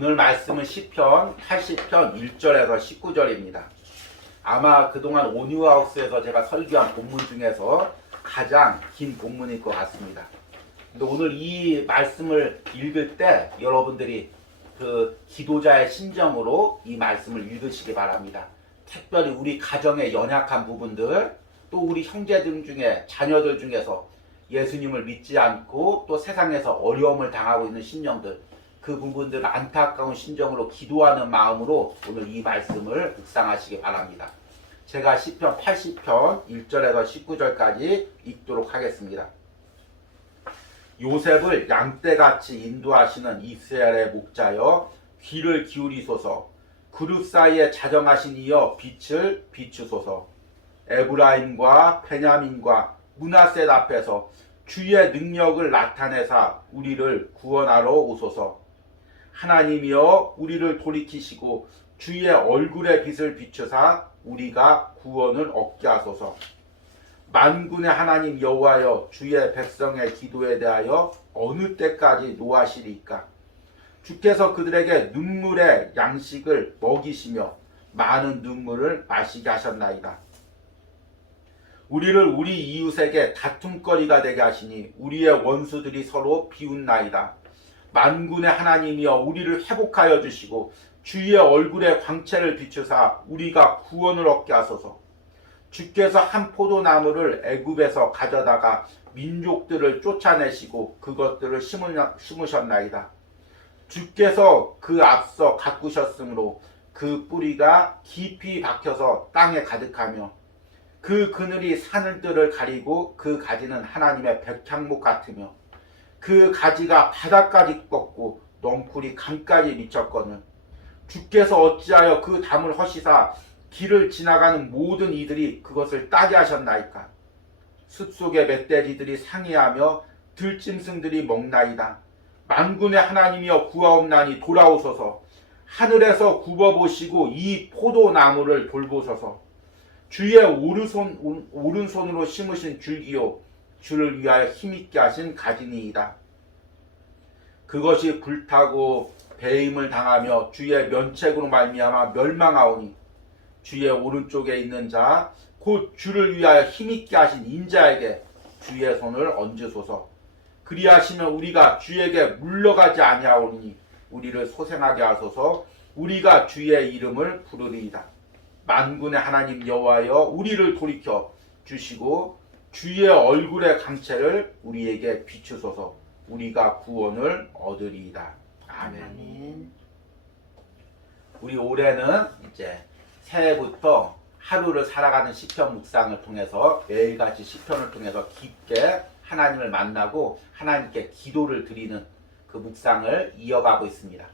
오늘 말씀은 시편 80편 1절에서 19절입니다. 아마 그동안 온유하우스에서 제가 설교한 본문 중에서 가장 긴 본문일 것 같습니다. 근데 오늘 이 말씀을 읽을 때 여러분들이 그 기도자의 심정으로 이 말씀을 읽으시기 바랍니다. 특별히 우리 가정의 연약한 부분들, 또 우리 형제들 중에 자녀들 중에서 예수님을 믿지 않고 또 세상에서 어려움을 당하고 있는 심령들, 그 부분들 안타까운 심정으로 기도하는 마음으로 오늘 이 말씀을 묵상하시기 바랍니다. 제가 시편 80편 1절에서 19절까지 읽도록 하겠습니다. 요셉을 양떼같이 인도하시는 이스라엘의 목자여 귀를 기울이소서. 그룹 사이에 자정하신 이여 빛을 비추소서. 에브라임과 베냐민과 므낫셋 앞에서 주의 능력을 나타내사 우리를 구원하러 오소서. 하나님이여 우리를 돌이키시고 주의 얼굴의 빛을 비추사 우리가 구원을 얻게 하소서. 만군의 하나님 여호와여 주의 백성의 기도에 대하여 어느 때까지 노하시리까? 주께서 그들에게 눈물의 양식을 먹이시며 많은 눈물을 마시게 하셨나이다. 우리를 우리 이웃에게 다툼거리가 되게 하시니 우리의 원수들이 서로 비웃나이다. 만군의 하나님이여 우리를 회복하여 주시고 주의 얼굴에 광채를 비추사 우리가 구원을 얻게 하소서. 주께서 한 포도나무를 애굽에서 가져다가 민족들을 쫓아내시고 그것들을 심으셨나이다. 주께서 그 앞서 가꾸셨으므로 그 뿌리가 깊이 박혀서 땅에 가득하며 그 그늘이 산들을 가리고 그 가지는 하나님의 백향목 같으며 그 가지가 바다까지 뻗고 넝쿨이 강까지 미쳤거늘 주께서 어찌하여 그 담을 허시사 길을 지나가는 모든 이들이 그것을 따게 하셨나이까? 숲속의 멧돼지들이 상의하며 들짐승들이 먹나이다. 만군의 하나님이여 구하옵나니 돌아오소서. 하늘에서 굽어보시고 이 포도나무를 돌보소서. 주의 오른손으로 심으신 줄기요 주를 위하여 힘있게 하신 가지니이다. 그것이 불타고 배임을 당하며 주의 면책으로 말미암아 멸망하오니 주의 오른쪽에 있는 자 곧 주를 위하여 힘있게 하신 인자에게 주의 손을 얹으소서. 그리하시면 우리가 주에게 물러가지 아니하오니 우리를 소생하게 하소서. 우리가 주의 이름을 부르리이다. 만군의 하나님 여호와여 우리를 돌이켜 주시고 주의 얼굴의 강채를 우리에게 비추소서. 우리가 구원을 얻으리이다. 아멘. 우리 올해는 이제 새해부터 하루를 살아가는 시편 묵상을 통해서 매일같이 시편을 통해서 깊게 하나님을 만나고 하나님께 기도를 드리는 그 묵상을 이어가고 있습니다.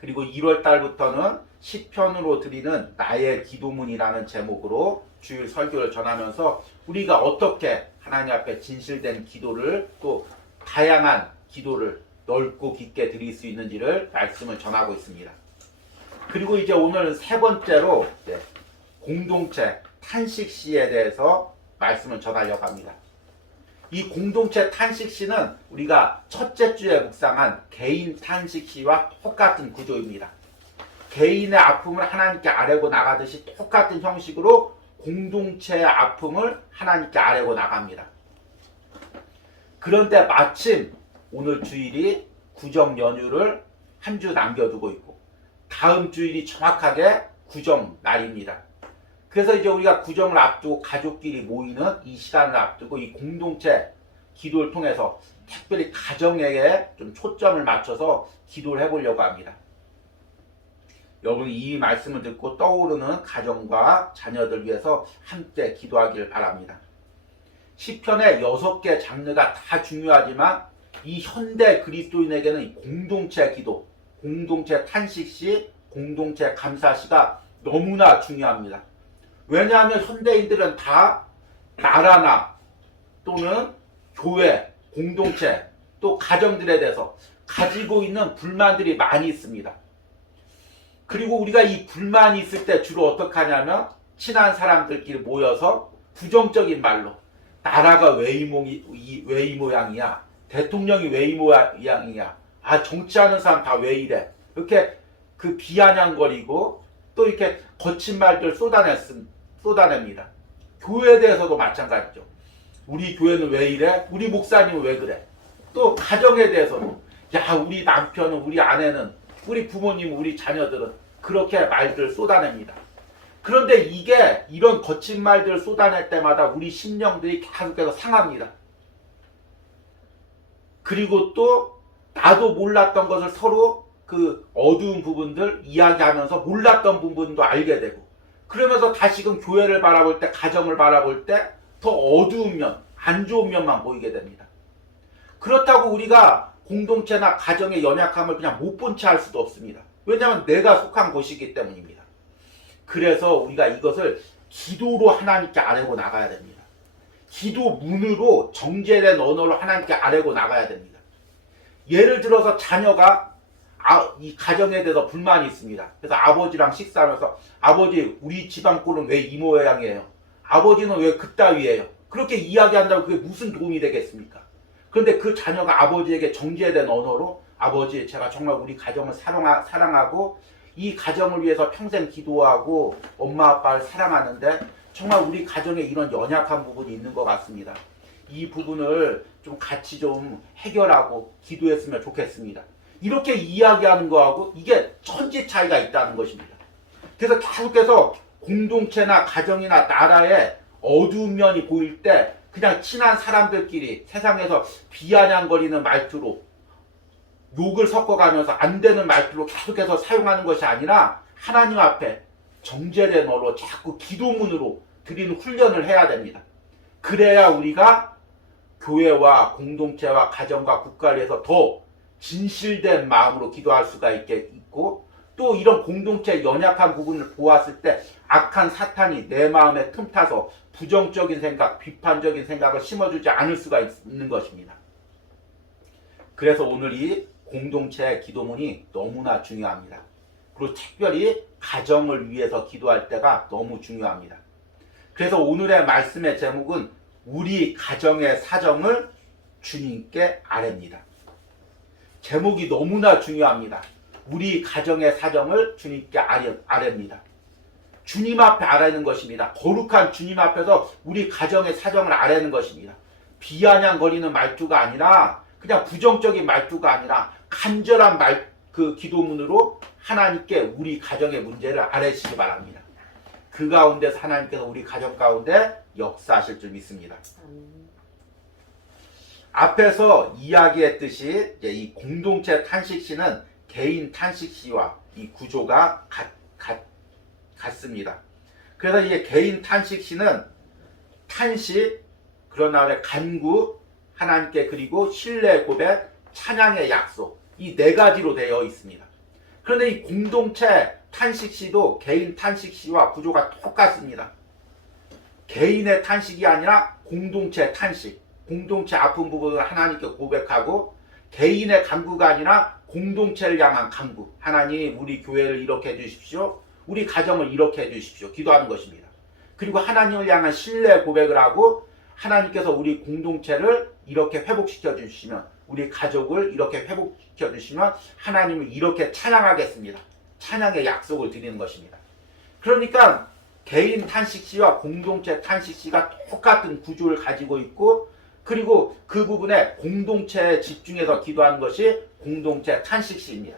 그리고 1월 달부터는 시편으로 드리는 나의 기도문이라는 제목으로 주일 설교를 전하면서 우리가 어떻게 하나님 앞에 진실된 기도를 또 다양한 기도를 넓고 깊게 드릴 수 있는지를 말씀을 전하고 있습니다. 그리고 이제 오늘 세 번째로 공동체 탄식시에 대해서 말씀을 전하려고 합니다. 이 공동체 탄식시는 우리가 첫째 주에 묵상한 개인 탄식시와 똑같은 구조입니다. 개인의 아픔을 하나님께 아뢰고 나가듯이 똑같은 형식으로 공동체의 아픔을 하나님께 아뢰고 나갑니다. 그런데 마침 오늘 주일이 구정 연휴를 한 주 남겨두고 있고 다음 주일이 정확하게 구정 날입니다. 그래서 이제 우리가 구정을 앞두고 가족끼리 모이는 이 시간을 앞두고 이 공동체 기도를 통해서 특별히 가정에게 좀 초점을 맞춰서 기도를 해보려고 합니다. 여러분 이 말씀을 듣고 떠오르는 가정과 자녀들 위해서 함께 기도하기를 바랍니다. 시편의 6개 장르가 다 중요하지만 이 현대 그리스도인에게는 공동체 기도, 공동체 탄식시, 공동체 감사시가 너무나 중요합니다. 왜냐하면 현대인들은 다 나라나 또는 교회, 공동체, 또 가정들에 대해서 가지고 있는 불만들이 많이 있습니다. 그리고 우리가 이 불만이 있을 때 주로 어떻게 하냐면 친한 사람들끼리 모여서 부정적인 말로 나라가 왜 이 모양이야, 대통령이 왜 이 모양이야, 정치하는 사람 다 왜 이래, 이렇게 그 비아냥거리고 또 이렇게 거친 말들 쏟아냅니다. 교회에 대해서도 마찬가지죠. 우리 교회는 왜 이래? 우리 목사님은 왜 그래? 또 가정에 대해서는 야, 우리 남편은, 우리 아내는, 우리 부모님, 우리 자녀들은 그렇게 말들 쏟아냅니다. 그런데 이게 이런 거친 말들을 쏟아낼 때마다 우리 심령들이 계속해서 상합니다. 그리고 또 나도 몰랐던 것을 서로 그 어두운 부분들 이야기하면서 몰랐던 부분도 알게 되고, 그러면서 다시금 교회를 바라볼 때, 가정을 바라볼 때 더 어두운 면, 안 좋은 면만 보이게 됩니다. 그렇다고 우리가 공동체나 가정의 연약함을 그냥 못 본 채 할 수도 없습니다. 왜냐하면 내가 속한 곳이기 때문입니다. 그래서 우리가 이것을 기도로 하나님께 아뢰고 나가야 됩니다. 기도 문으로 정제된 언어로 하나님께 아뢰고 나가야 됩니다. 예를 들어서 자녀가 이 가정에 대해서 불만이 있습니다. 그래서 아버지랑 식사하면서 아버지, 우리 집안 꼴은 왜 이 모양이에요? 아버지는 왜 그따위예요? 그렇게 이야기한다고 그게 무슨 도움이 되겠습니까? 그런데 그 자녀가 아버지에게 정제된 언어로 아버지, 제가 정말 우리 가정을 사랑하고 이 가정을 위해서 평생 기도하고 엄마 아빠를 사랑하는데 정말 우리 가정에 이런 연약한 부분이 있는 것 같습니다. 이 부분을 좀 같이 좀 해결하고 기도했으면 좋겠습니다. 이렇게 이야기하는 거하고 이게 천지 차이가 있다는 것입니다. 그래서 계속해서 공동체나 가정이나 나라에 어두운 면이 보일 때 그냥 친한 사람들끼리 세상에서 비아냥거리는 말투로 욕을 섞어가면서 안 되는 말투로 계속해서 사용하는 것이 아니라 하나님 앞에 정제된 언어로 자꾸 기도문으로 드리는 훈련을 해야 됩니다. 그래야 우리가 교회와 공동체와 가정과 국가를 위해서 더 진실된 마음으로 기도할 수가 있고, 또 이런 공동체의 연약한 부분을 보았을 때 악한 사탄이 내 마음에 틈타서 부정적인 생각, 비판적인 생각을 심어주지 않을 수가 있는 것입니다. 그래서 오늘 이 공동체의 기도문이 너무나 중요합니다. 그리고 특별히 가정을 위해서 기도할 때가 너무 중요합니다. 그래서 오늘의 말씀의 제목은 우리 가정의 사정을 주님께 아뢰입니다. 제목이 너무나 중요합니다. 우리 가정의 사정을 주님께 아뢰입니다. 주님 앞에 아뢰는 것입니다. 거룩한 주님 앞에서 우리 가정의 사정을 아뢰는 것입니다. 비아냥거리는 말투가 아니라, 그냥 부정적인 말투가 아니라 간절한 그 기도문으로 하나님께 우리 가정의 문제를 아뢰시기 바랍니다. 그 가운데서 하나님께서 우리 가정 가운데 역사하실 줄 믿습니다. 앞에서 이야기했듯이 이 공동체 탄식시는 개인 탄식시와 이 구조가 같습니다. 그래서 이게 개인 탄식시는 탄식, 그런 다음에 간구, 하나님께, 그리고 신뢰 고백, 찬양의 약속, 이 네 가지로 되어 있습니다. 그런데 이 공동체 탄식시도 개인 탄식시와 구조가 똑같습니다. 개인의 탄식이 아니라 공동체 탄식, 공동체 아픈 부분을 하나님께 고백하고, 개인의 간구가 아니라 공동체를 향한 간구, 하나님 우리 교회를 이렇게 해주십시오, 우리 가정을 이렇게 해주십시오, 기도하는 것입니다. 그리고 하나님을 향한 신뢰 고백을 하고, 하나님께서 우리 공동체를 이렇게 회복시켜 주시면, 우리 가족을 이렇게 회복시켜 주시면 하나님을 이렇게 찬양하겠습니다, 찬양의 약속을 드리는 것입니다. 그러니까 개인 탄식시와 공동체 탄식시가 똑같은 구조를 가지고 있고, 그리고 그 부분에 공동체에 집중해서 기도하는 것이 공동체 탄식시입니다.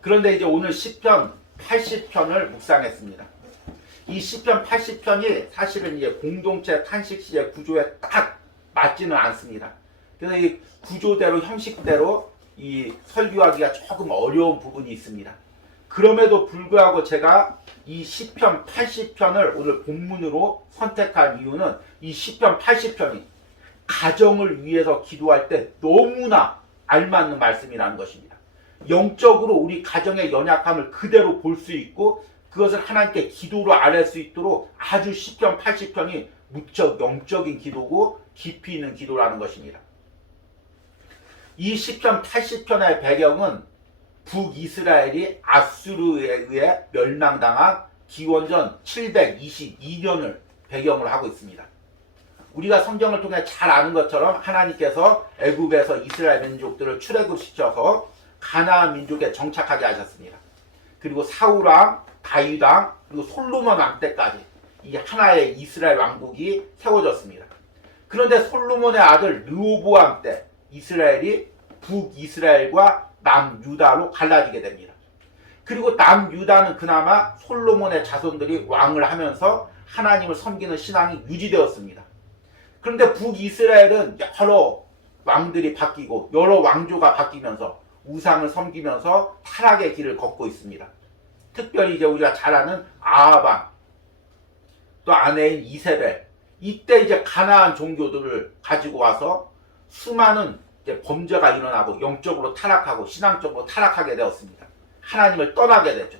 그런데 이제 오늘 시편 80편을 묵상했습니다. 이 시편 80편이 사실은 이제 공동체 탄식시의 구조에 딱 맞지는 않습니다. 그래서 이 구조대로, 형식대로 이 설교하기가 조금 어려운 부분이 있습니다. 그럼에도 불구하고 제가 이 시편 80편을 오늘 본문으로 선택한 이유는 이 시편 80편이 가정을 위해서 기도할 때 너무나 알맞는 말씀이라는 것입니다. 영적으로 우리 가정의 연약함을 그대로 볼 수 있고, 그것을 하나님께 기도로 아뢰 수 있도록 아주 시편 80편이 무척 영적인 기도고 깊이 있는 기도라는 것입니다. 이 시편 80편의 배경은 북이스라엘이 아수르에 의해 멸망당한 기원전 722년을 배경으로 하고 있습니다. 우리가 성경을 통해 잘 아는 것처럼 하나님께서 애굽에서 이스라엘 민족들을 출애굽시켜서 가나안 민족에 정착하게 하셨습니다. 그리고 사울왕, 다윗왕, 그리고 솔로몬 왕 때까지 이 하나의 이스라엘 왕국이 세워졌습니다. 그런데 솔로몬의 아들 르호보암 때 이스라엘이 북이스라엘과 남유다로 갈라지게 됩니다. 그리고 남유다는 그나마 솔로몬의 자손들이 왕을 하면서 하나님을 섬기는 신앙이 유지되었습니다. 그런데 북이스라엘은 여러 왕들이 바뀌고 여러 왕조가 바뀌면서 우상을 섬기면서 타락의 길을 걷고 있습니다. 특별히 이제 우리가 잘 아는 아하방, 또 아내인 이세벨, 이때 이제 가나안 종교들을 가지고 와서 수많은 이제 범죄가 일어나고 영적으로 타락하고 신앙적으로 타락하게 되었습니다. 하나님을 떠나게 되죠.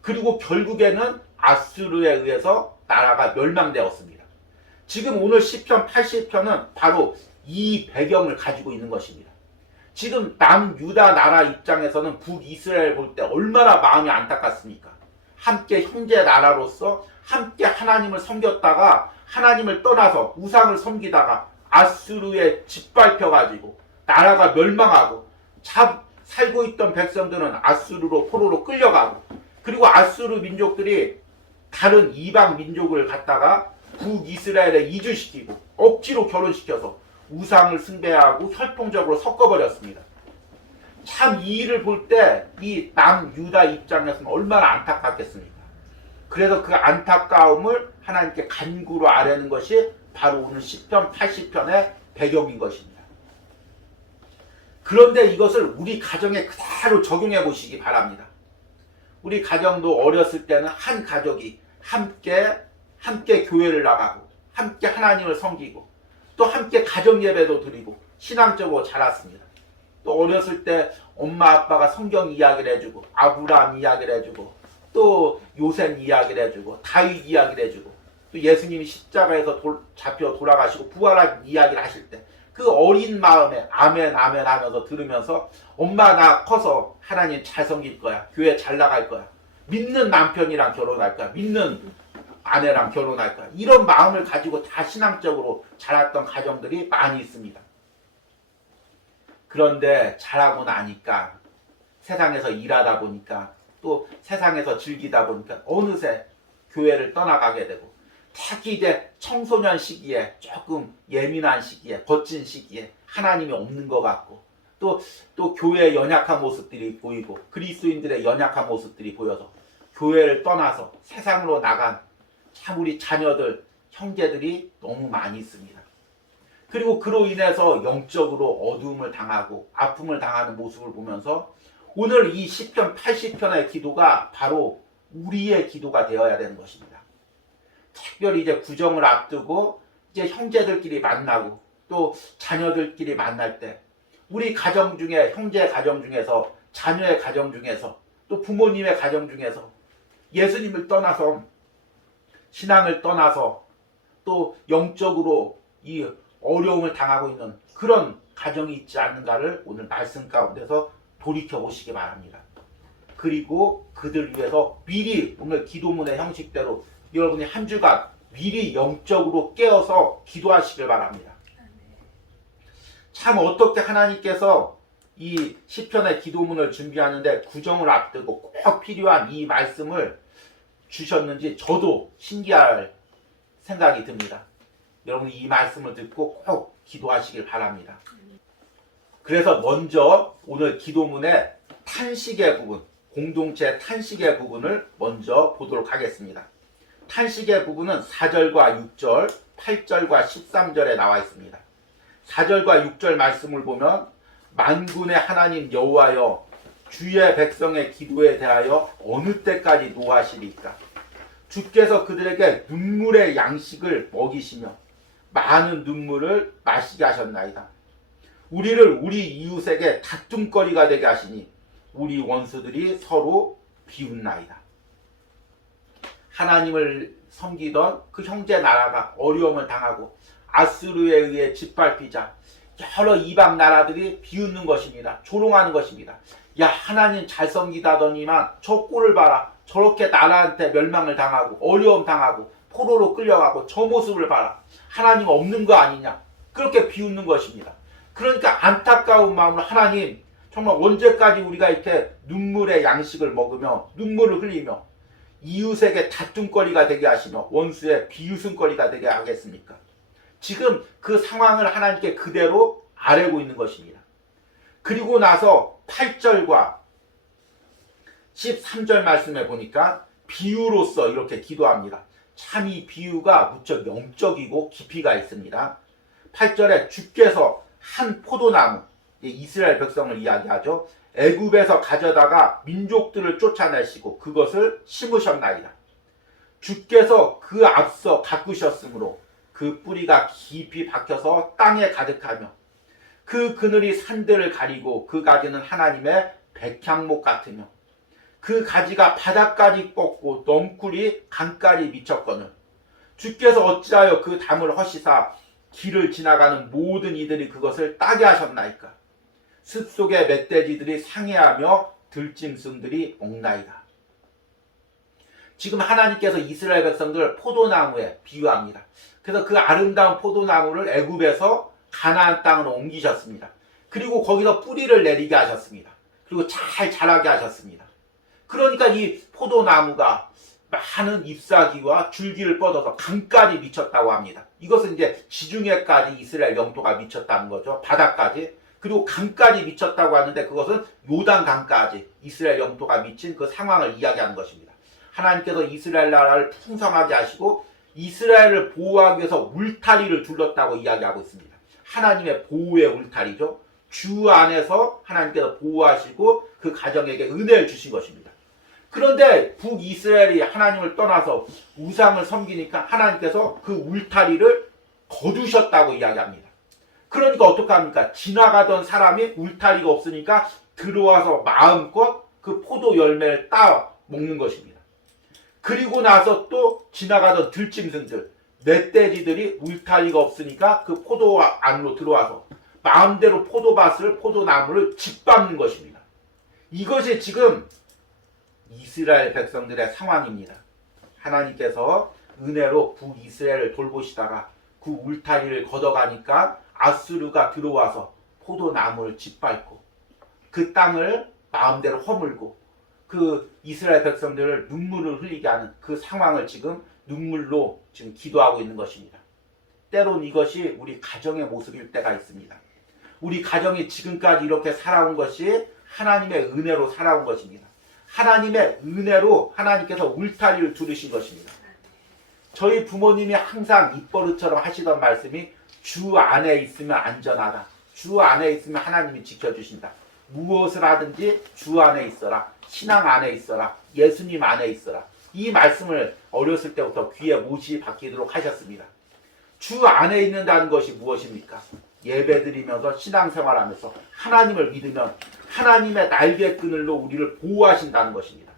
그리고 결국에는 아수르에 의해서 나라가 멸망되었습니다. 지금 오늘 시편 80편은 바로 이 배경을 가지고 있는 것입니다. 지금 남유다 나라 입장에서는 북이스라엘 볼 때 얼마나 마음이 안타깝습니까? 함께 형제 나라로서 함께 하나님을 섬겼다가 하나님을 떠나서 우상을 섬기다가 아수르에 짓밟혀가지고 나라가 멸망하고 살고 있던 백성들은 아수르로 포로로 끌려가고, 그리고 아수르 민족들이 다른 이방 민족을 갖다가 북이스라엘에 이주시키고 억지로 결혼시켜서 우상을 숭배하고 혈통적으로 섞어버렸습니다. 참 이 일을 볼 때 이 남유다 입장에서는 얼마나 안타깝겠습니까? 그래서 그 안타까움을 하나님께 간구로 아뢰는 것이 바로 오늘 시편 80편의 배경인 것입니다. 그런데 이것을 우리 가정에 그대로 적용해 보시기 바랍니다. 우리 가정도 어렸을 때는 한 가족이 함께 교회를 나가고 함께 하나님을 섬기고 또 함께 가정 예배도 드리고 신앙적으로 자랐습니다. 또 어렸을 때 엄마 아빠가 성경 이야기를 해주고 아브라함 이야기를 해주고 또 요셉 이야기를 해주고 다윗 이야기를 해주고 또 예수님이 십자가에서 잡혀 돌아가시고 부활한 이야기를 하실 때 그 어린 마음에 아멘 아멘 하면서 들으면서 엄마 나 커서 하나님 잘 섬길 거야, 교회 잘 나갈 거야, 믿는 남편이랑 결혼할 거야, 믿는 아내랑 결혼할 거야, 이런 마음을 가지고 다 신앙적으로 자랐던 가정들이 많이 있습니다. 그런데 자라고 나니까 세상에서 일하다 보니까 또 세상에서 즐기다 보니까 어느새 교회를 떠나가게 되고, 특히 이제 청소년 시기에 조금 예민한 시기에 거친 시기에 하나님이 없는 것 같고 또 교회의 연약한 모습들이 보이고 그리스도인들의 연약한 모습들이 보여서 교회를 떠나서 세상으로 나간 참 우리 자녀들 형제들이 너무 많이 있습니다. 그리고 그로 인해서 영적으로 어두움을 당하고 아픔을 당하는 모습을 보면서 오늘 이 시편 80편의 기도가 바로 우리의 기도가 되어야 되는 것입니다. 특별히 이제 구정을 앞두고 이제 형제들끼리 만나고 또 자녀들끼리 만날 때 우리 가정 중에 형제 가정 중에서 자녀의 가정 중에서 또 부모님의 가정 중에서 예수님을 떠나서 신앙을 떠나서 또 영적으로 이 어려움을 당하고 있는 그런 가정이 있지 않는가를 오늘 말씀 가운데서 돌이켜보시기 바랍니다. 그리고 그들 위해서 미리 오늘 기도문의 형식대로 여러분이 한 주간 미리 영적으로 깨어서 기도하시길 바랍니다. 참 어떻게 하나님께서 이 시편의 기도문을 준비하는데 구정을 앞두고 꼭 필요한 이 말씀을 주셨는지 저도 신기할 생각이 듭니다. 여러분이 이 말씀을 듣고 꼭 기도하시길 바랍니다. 그래서 먼저 오늘 기도문의 탄식의 부분, 공동체 탄식의 부분을 먼저 보도록 하겠습니다. 탄식의 부분은 4절과 6절, 8절과 13절에 나와 있습니다. 4절과 6절 말씀을 보면 만군의 하나님 여호와여, 주의 백성의 기도에 대하여 어느 때까지 노하시리까? 주께서 그들에게 눈물의 양식을 먹이시며 많은 눈물을 마시게 하셨나이다. 우리를 우리 이웃에게 다툼거리가 되게 하시니 우리 원수들이 서로 비웃나이다. 하나님을 섬기던 그 형제 나라가 어려움을 당하고 아수르에 의해 짓밟히자 여러 이방 나라들이 비웃는 것입니다. 조롱하는 것입니다. 야, 하나님 잘 섬기다더니만 저 꼴을 봐라. 저렇게 나라한테 멸망을 당하고 어려움 당하고 포로로 끌려가고 저 모습을 봐라. 하나님 없는 거 아니냐. 그렇게 비웃는 것입니다. 그러니까 안타까운 마음으로 하나님, 정말 언제까지 우리가 이렇게 눈물의 양식을 먹으며 눈물을 흘리며 이웃에게 다툼거리가 되게 하시며 원수의 비웃음거리가 되게 하겠습니까? 지금 그 상황을 하나님께 그대로 아뢰고 있는 것입니다. 그리고 나서 8절과 13절 말씀에 보니까 비유로서 이렇게 기도합니다. 참 이 비유가 무척 영적이고 깊이가 있습니다. 8절에 주께서 한 포도나무, 이스라엘 백성을 이야기하죠. 애굽에서 가져다가 민족들을 쫓아내시고 그것을 심으셨나이다. 주께서 그 앞서 가꾸셨으므로 그 뿌리가 깊이 박혀서 땅에 가득하며 그 그늘이 산들을 가리고 그 가지는 하나님의 백향목 같으며 그 가지가 바닥까지 뻗고 넝쿨이 강까지 미쳤거늘 주께서 어찌하여 그 담을 허시사 길을 지나가는 모든 이들이 그것을 따게 하셨나이까. 숲속의 멧돼지들이 상해하며 들짐승들이 먹나이다. 지금 하나님께서 이스라엘 백성들 포도나무에 비유합니다. 그래서 그 아름다운 포도나무를 애굽에서 가나안 땅으로 옮기셨습니다. 그리고 거기서 뿌리를 내리게 하셨습니다. 그리고 잘 자라게 하셨습니다. 그러니까 이 포도나무가 많은 잎사귀와 줄기를 뻗어서 강까지 미쳤다고 합니다. 이것은 이제 지중해까지 이스라엘 영토가 미쳤다는 거죠. 바다까지. 그리고 강까지 미쳤다고 하는데 그것은 요단강까지 이스라엘 영토가 미친 그 상황을 이야기하는 것입니다. 하나님께서 이스라엘 나라를 풍성하게 하시고 이스라엘을 보호하기 위해서 울타리를 둘렀다고 이야기하고 있습니다. 하나님의 보호의 울타리죠. 주 안에서 하나님께서 보호하시고 그 가정에게 은혜를 주신 것입니다. 그런데 북이스라엘이 하나님을 떠나서 우상을 섬기니까 하나님께서 그 울타리를 거두셨다고 이야기합니다. 그러니까 어떡합니까? 지나가던 사람이 울타리가 없으니까 들어와서 마음껏 그 포도 열매를 따 먹는 것입니다. 그리고 나서 또 지나가던 들짐승들, 멧돼지들이 울타리가 없으니까 그 포도 안으로 들어와서 마음대로 포도밭을, 포도나무를 짓밟는 것입니다. 이것이 지금 이스라엘 백성들의 상황입니다. 하나님께서 은혜로 북이스라엘을 돌보시다가 그 울타리를 걷어가니까 아수르가 들어와서 포도나무를 짓밟고 그 땅을 마음대로 허물고 그 이스라엘 백성들을 눈물을 흘리게 하는 그 상황을 지금 눈물로 지금 기도하고 있는 것입니다. 때론 이것이 우리 가정의 모습일 때가 있습니다. 우리 가정이 지금까지 이렇게 살아온 것이 하나님의 은혜로 살아온 것입니다. 하나님의 은혜로 하나님께서 울타리를 두르신 것입니다. 저희 부모님이 항상 입버릇처럼 하시던 말씀이 주 안에 있으면 안전하다. 주 안에 있으면 하나님이 지켜주신다. 무엇을 하든지 주 안에 있어라. 신앙 안에 있어라. 예수님 안에 있어라. 이 말씀을 어렸을 때부터 귀에 못이 박히도록 하셨습니다. 주 안에 있는다는 것이 무엇입니까? 예배드리면서 신앙생활하면서 하나님을 믿으면 하나님의 날개 그늘로 우리를 보호하신다는 것입니다.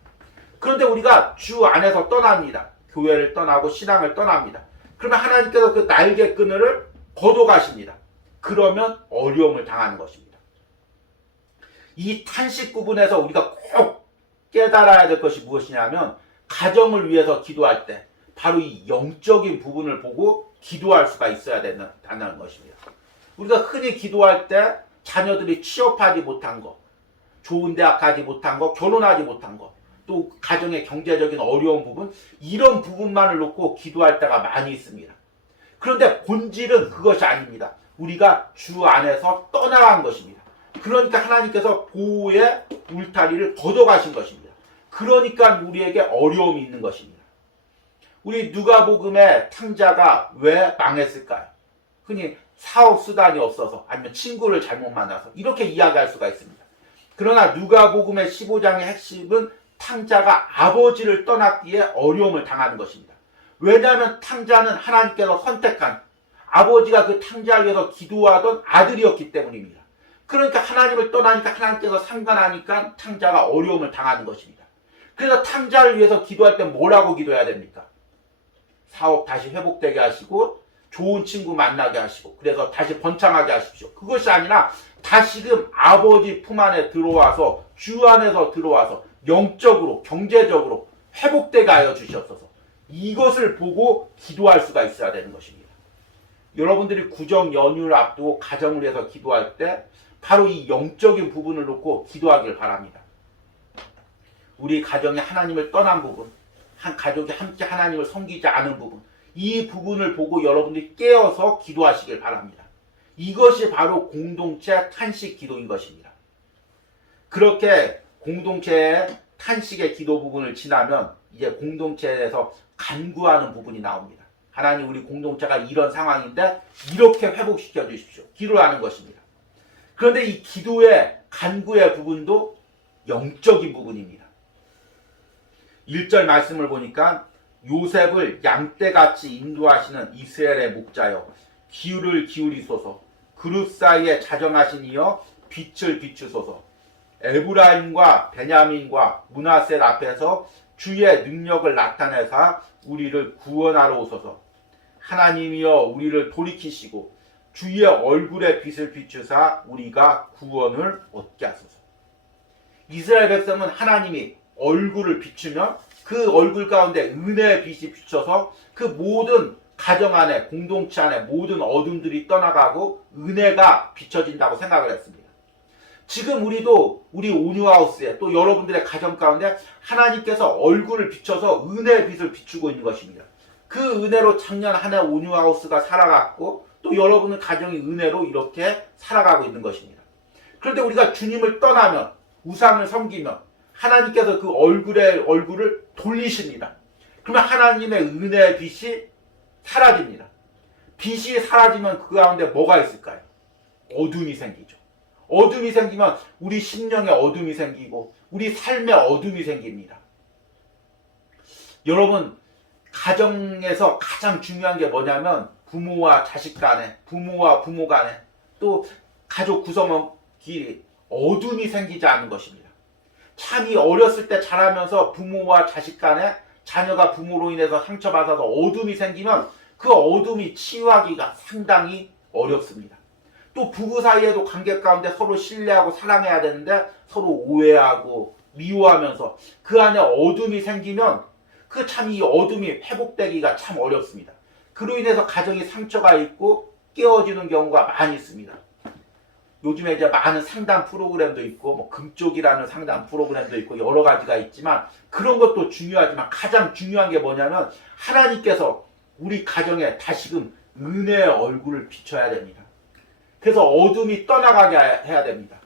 그런데 우리가 주 안에서 떠납니다. 교회를 떠나고 신앙을 떠납니다. 그러면 하나님께서 그 날개 그늘을 걷어가십니다. 그러면 어려움을 당하는 것입니다. 이 탄식 부분에서 우리가 꼭 깨달아야 될 것이 무엇이냐면 가정을 위해서 기도할 때 바로 이 영적인 부분을 보고 기도할 수가 있어야 된다는 것입니다. 우리가 흔히 기도할 때 자녀들이 취업하지 못한 것, 좋은 대학 가지 못한 것, 결혼하지 못한 것, 또 가정의 경제적인 어려운 부분, 이런 부분만을 놓고 기도할 때가 많이 있습니다. 그런데 본질은 그것이 아닙니다. 우리가 주 안에서 떠나간 것입니다. 그러니까 하나님께서 보호의 울타리를 걷어가신 것입니다. 그러니까 우리에게 어려움이 있는 것입니다. 우리 누가복음의 탕자가 왜 망했을까요? 흔히 사업 수단이 없어서 아니면 친구를 잘못 만나서 이렇게 이야기할 수가 있습니다. 그러나 누가복음의 15장의 핵심은 탕자가 아버지를 떠났기에 어려움을 당하는 것입니다. 왜냐하면 탕자는 하나님께서 선택한 아버지가 그 탕자를 위해서 기도하던 아들이었기 때문입니다. 그러니까 하나님을 떠나니까 하나님께서 상관하니까 탕자가 어려움을 당하는 것입니다. 그래서 탕자를 위해서 기도할 때 뭐라고 기도해야 됩니까? 사업 다시 회복되게 하시고 좋은 친구 만나게 하시고 그래서 다시 번창하게 하십시오. 그것이 아니라 다시금 아버지 품 안에 들어와서 주 안에서 들어와서 영적으로 경제적으로 회복되게 하여 주시옵소서. 이것을 보고 기도할 수가 있어야 되는 것입니다. 여러분들이 구정 연휴를 앞두고 가정을 위해서 기도할 때 바로 이 영적인 부분을 놓고 기도하길 바랍니다. 우리 가정이 하나님을 떠난 부분, 한 가족이 함께 하나님을 섬기지 않은 부분, 이 부분을 보고 여러분들이 깨어서 기도하시길 바랍니다. 이것이 바로 공동체 탄식 기도인 것입니다. 그렇게 공동체의 탄식의 기도 부분을 지나면 이제 공동체에서 간구하는 부분이 나옵니다. 하나님, 우리 공동체가 이런 상황인데 이렇게 회복시켜 주십시오. 기도하는 것입니다. 그런데 이 기도의 간구의 부분도 영적인 부분입니다. 1절 말씀을 보니까 요셉을 양떼같이 인도하시는 이스라엘의 목자여 기울을 기울이소서, 그룹 사이에 자정하신 이여 빛을 비추소서. 에브라임과 베냐민과 므낫셋 앞에서 주의 능력을 나타내사 우리를 구원하러 오소서. 하나님이여 우리를 돌이키시고 주의 얼굴에 빛을 비추사 우리가 구원을 얻게 하소서. 이스라엘 백성은 하나님이 얼굴을 비추면 그 얼굴 가운데 은혜의 빛이 비춰서 그 모든 가정 안에, 공동체 안에 모든 어둠들이 떠나가고 은혜가 비춰진다고 생각을 했습니다. 지금 우리도 우리 온유하우스에 또 여러분들의 가정 가운데 하나님께서 얼굴을 비춰서 은혜의 빛을 비추고 있는 것입니다. 그 은혜로 작년 한 해 온유하우스가 살아갔고 또 여러분의 가정이 은혜로 이렇게 살아가고 있는 것입니다. 그런데 우리가 주님을 떠나면, 우상을 섬기면 하나님께서 그 얼굴을 돌리십니다. 그러면 하나님의 은혜의 빛이 사라집니다. 빛이 사라지면 그 가운데 뭐가 있을까요? 어둠이 생기죠. 어둠이 생기면 우리 심령에 어둠이 생기고 우리 삶에 어둠이 생깁니다. 여러분, 가정에서 가장 중요한 게 뭐냐면 부모와 자식 간에, 부모와 부모 간에, 또 가족 구성원끼리 어둠이 생기지 않는 것입니다. 참 이 어렸을 때 자라면서 부모와 자식 간에 자녀가 부모로 인해서 상처받아서 어둠이 생기면 그 어둠이 치유하기가 상당히 어렵습니다. 또 부부 사이에도 관계 가운데 서로 신뢰하고 사랑해야 되는데 서로 오해하고 미워하면서 그 안에 어둠이 생기면 그 참 이 어둠이 회복되기가 참 어렵습니다. 그로 인해서 가정이 상처가 있고 깨어지는 경우가 많이 있습니다. 요즘에 이제 많은 상담 프로그램도 있고 뭐 금쪽이라는 상담 프로그램도 있고 여러 가지가 있지만 그런 것도 중요하지만 가장 중요한 게 뭐냐면 하나님께서 우리 가정에 다시금 은혜의 얼굴을 비춰야 됩니다. 그래서 어둠이 떠나가게 해야 됩니다.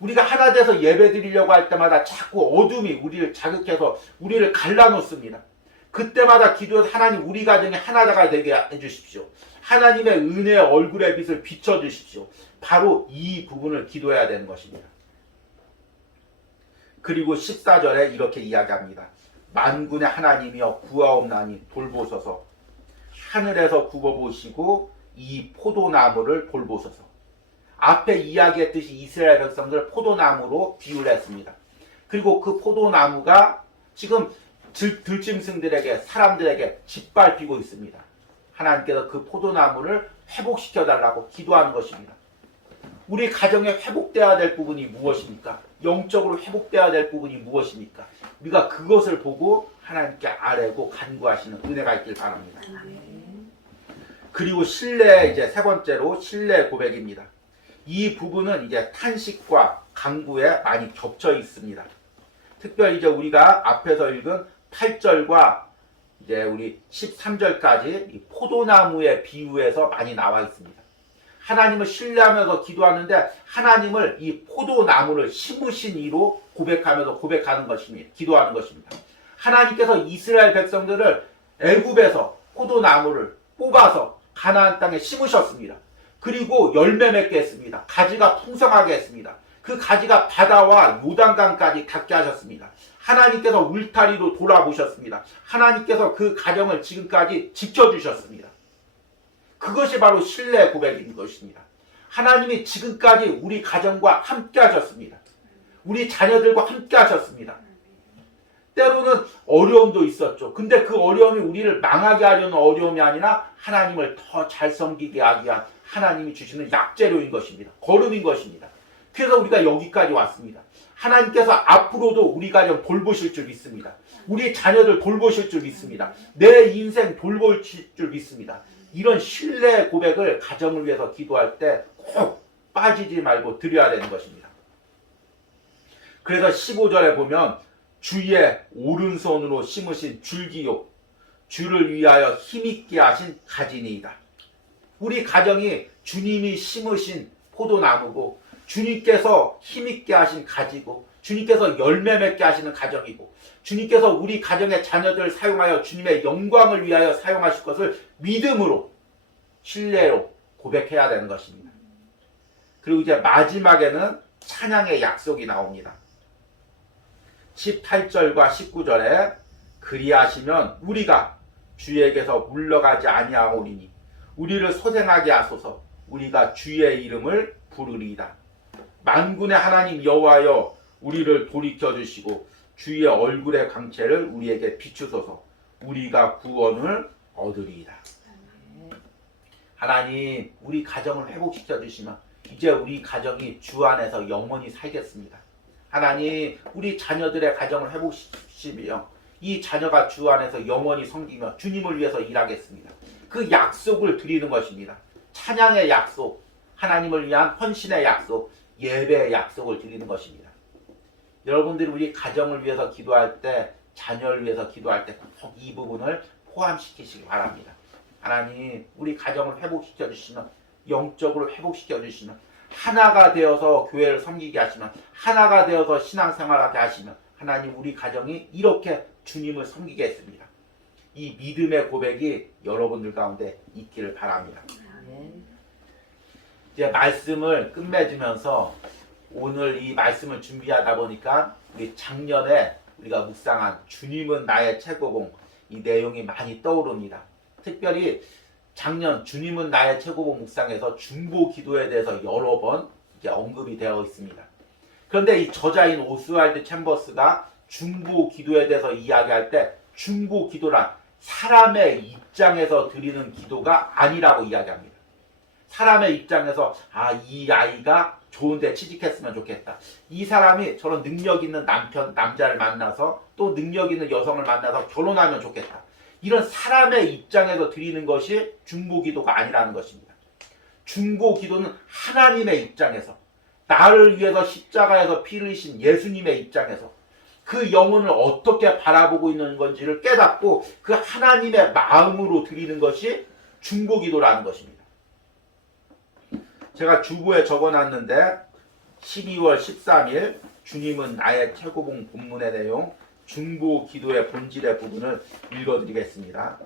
우리가 하나 돼서 예배 드리려고 할 때마다 자꾸 어둠이 우리를 자극해서 우리를 갈라놓습니다. 그때마다 기도해서 하나님, 우리 가정이 하나가 되게 해주십시오. 하나님의 은혜의 얼굴의 빛을 비춰주십시오. 바로 이 부분을 기도해야 되는 것입니다. 그리고 14절에 이렇게 이야기합니다. 만군의 하나님이여 구하옵나니 돌보소서. 하늘에서 굽어보시고 이 포도나무를 돌보소서. 앞에 이야기했듯이 이스라엘 백성들 포도나무로 비유를 했습니다. 그리고 그 포도나무가 지금 들짐승들에게, 사람들에게 짓밟히고 있습니다. 하나님께서 그 포도나무를 회복시켜달라고 기도하는 것입니다. 우리 가정에 회복되어야 될 부분이 무엇입니까? 영적으로 회복되어야 될 부분이 무엇입니까? 우리가 그것을 보고 하나님께 아뢰고 간구하시는 은혜가 있길 바랍니다. 그리고 신뢰, 이제 세 번째로 신뢰 고백입니다. 이 부분은 이제 탄식과 간구에 많이 겹쳐 있습니다. 특별히 이제 우리가 앞에서 읽은 8절과 이제 우리 13절까지 이 포도나무의 비유에서 많이 나와 있습니다. 하나님을 신뢰하면서 기도하는데 하나님을 이 포도나무를 심으신 이로 고백하는 것입니다. 기도하는 것입니다. 하나님께서 이스라엘 백성들을 애굽에서 포도나무를 뽑아서 가나안 땅에 심으셨습니다. 그리고 열매 맺게 했습니다. 가지가 풍성하게 했습니다. 그 가지가 바다와 요단강까지 닿게 하셨습니다. 하나님께서 울타리로 돌아보셨습니다. 하나님께서 그 가정을 지금까지 지켜주셨습니다. 그것이 바로 신뢰 고백인 것입니다. 하나님이 지금까지 우리 가정과 함께 하셨습니다. 우리 자녀들과 함께 하셨습니다. 때로는 어려움도 있었죠. 근데 그 어려움이 우리를 망하게 하려는 어려움이 아니라 하나님을 더 잘 섬기게 하기 위한 하나님이 주시는 약재료인 것입니다. 거름인 것입니다. 그래서 우리가 여기까지 왔습니다. 하나님께서 앞으로도 우리 가정 돌보실 줄 믿습니다. 우리 자녀들 돌보실 줄 믿습니다. 내 인생 돌보실 줄 믿습니다. 이런 신뢰 고백을 가정을 위해서 기도할 때 꼭 빠지지 말고 드려야 되는 것입니다. 그래서 15절에 보면 주의 오른손으로 심으신 줄기요 주를 위하여 힘있게 하신 가지니이다. 우리 가정이 주님이 심으신 포도나무고 주님께서 힘있게 하신 가지고 주님께서 열매 맺게 하시는 가정이고 주님께서 우리 가정의 자녀들을 사용하여 주님의 영광을 위하여 사용하실 것을 믿음으로 신뢰로 고백해야 되는 것입니다. 그리고 이제 마지막에는 찬양의 약속이 나옵니다. 18절과 19절에 그리하시면 우리가 주에게서 물러가지 아니하오리니 우리를 소생하게 하소서 우리가 주의 이름을 부르리이다. 만군의 하나님 여호와여 우리를 돌이켜 주시고 주의 얼굴의 광채를 우리에게 비추소서 우리가 구원을 얻으리이다. 하나님 우리 가정을 회복시켜 주시면 이제 우리 가정이 주 안에서 영원히 살겠습니다. 하나님 우리 자녀들의 가정을 회복시키시며 이 자녀가 주 안에서 영원히 섬기며 주님을 위해서 일하겠습니다. 그 약속을 드리는 것입니다. 찬양의 약속, 하나님을 위한 헌신의 약속, 예배의 약속을 드리는 것입니다. 여러분들이 우리 가정을 위해서 기도할 때, 자녀를 위해서 기도할 때 꼭 이 부분을 포함시키시기 바랍니다. 하나님 우리 가정을 회복시켜 주시면, 영적으로 회복시켜 주시면, 하나가 되어서 교회를 섬기게 하시면, 하나가 되어서 신앙생활하게 하시면 하나님 우리 가정이 이렇게 주님을 섬기게 했습니다. 이 믿음의 고백이 여러분들 가운데 있기를 바랍니다. 이제 말씀을 끝맺으면서 오늘 이 말씀을 준비하다 보니까 우리 작년에 우리가 묵상한 주님은 나의 최고봉 이 내용이 많이 떠오릅니다. 특별히 작년 주님은 나의 최고봉 묵상에서 중보 기도에 대해서 여러 번 이제 언급이 되어 있습니다. 그런데 이 저자인 오스왈드 챔버스가 중보 기도에 대해서 이야기할 때 중보 기도란 사람의 입장에서 드리는 기도가 아니라고 이야기합니다. 사람의 입장에서 이 아이가 좋은데 취직했으면 좋겠다. 이 사람이 저런 능력 있는 남자를 만나서 또 능력 있는 여성을 만나서 결혼하면 좋겠다. 이런 사람의 입장에서 드리는 것이 중보 기도가 아니라는 것입니다. 중보 기도는 하나님의 입장에서 나를 위해서 십자가에서 피를 흘리신 예수님의 입장에서 그 영혼을 어떻게 바라보고 있는 건지를 깨닫고 그 하나님의 마음으로 드리는 것이 중보 기도라는 것입니다. 제가 주보에 적어놨는데 12월 13일 주님은 나의 최고봉 본문의 내용 중보 기도의 본질의 부분을 읽어드리겠습니다.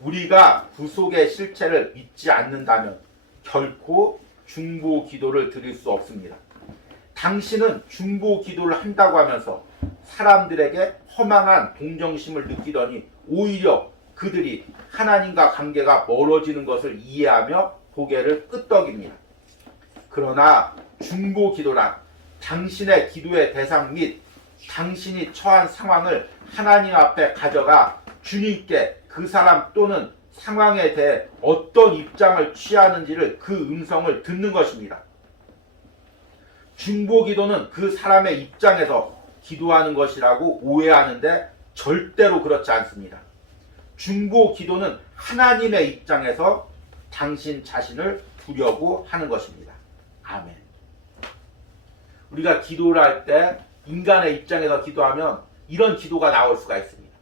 우리가 구속의 실체를 믿지 않는다면 결코 중보 기도를 드릴 수 없습니다. 당신은 중보 기도를 한다고 하면서 사람들에게 허망한 동정심을 느끼더니 오히려 그들이 하나님과 관계가 멀어지는 것을 이해하며 고개를 끄덕입니다. 그러나 중보 기도란 당신의 기도의 대상 및 당신이 처한 상황을 하나님 앞에 가져가 주님께 그 사람 또는 상황에 대해 어떤 입장을 취하는지를 그 음성을 듣는 것입니다. 중보 기도는 그 사람의 입장에서 기도하는 것이라고 오해하는데 절대로 그렇지 않습니다. 중보 기도는 하나님의 입장에서 당신 자신을 두려고 하는 것입니다. 아멘. 우리가 기도를 할 때 인간의 입장에서 기도하면 이런 기도가 나올 수가 있습니다.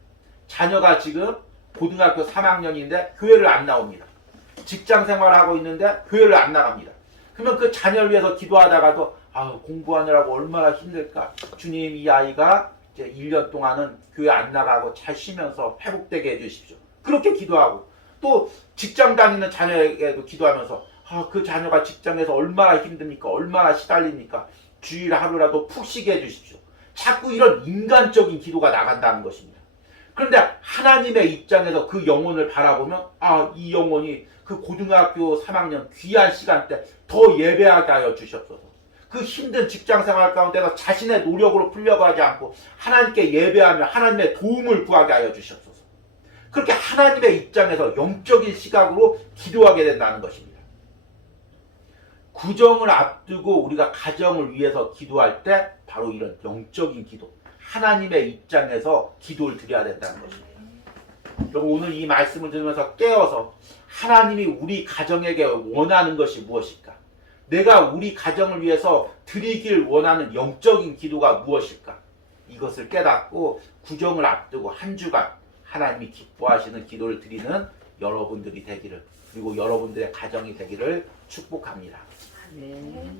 자녀가 지금 고등학교 3학년인데 교회를 안 나옵니다. 직장 생활하고 있는데 교회를 안 나갑니다. 그러면 그 자녀를 위해서 기도하다가도 공부하느라고 얼마나 힘들까. 주님 이 아이가 이제 1년 동안은 교회 안 나가고 잘 쉬면서 회복되게 해주십시오. 그렇게 기도하고 또 직장 다니는 자녀에게도 기도하면서 그 자녀가 직장에서 얼마나 힘듭니까? 얼마나 시달립니까? 주일 하루라도 푹 쉬게 해주십시오. 자꾸 이런 인간적인 기도가 나간다는 것입니다. 그런데 하나님의 입장에서 그 영혼을 바라보면 이 영혼이 그 고등학교 3학년 귀한 시간 때 더 예배하게 하여 주시옵소서. 그 힘든 직장생활 가운데서 자신의 노력으로 풀려고 하지 않고 하나님께 예배하며 하나님의 도움을 구하게 하여 주시옵소서. 그렇게 하나님의 입장에서 영적인 시각으로 기도하게 된다는 것입니다. 구정을 앞두고 우리가 가정을 위해서 기도할 때 바로 이런 영적인 기도, 하나님의 입장에서 기도를 드려야 된다는 것입니다. 여러분 오늘 이 말씀을 들으면서 깨어서 하나님이 우리 가정에게 원하는 것이 무엇일까? 내가 우리 가정을 위해서 드리길 원하는 영적인 기도가 무엇일까? 이것을 깨닫고 구정을 앞두고 한 주간 하나님이 기뻐하시는 기도를 드리는 여러분들이 되기를, 그리고 여러분들의 가정이 되기를 축복합니다. 네.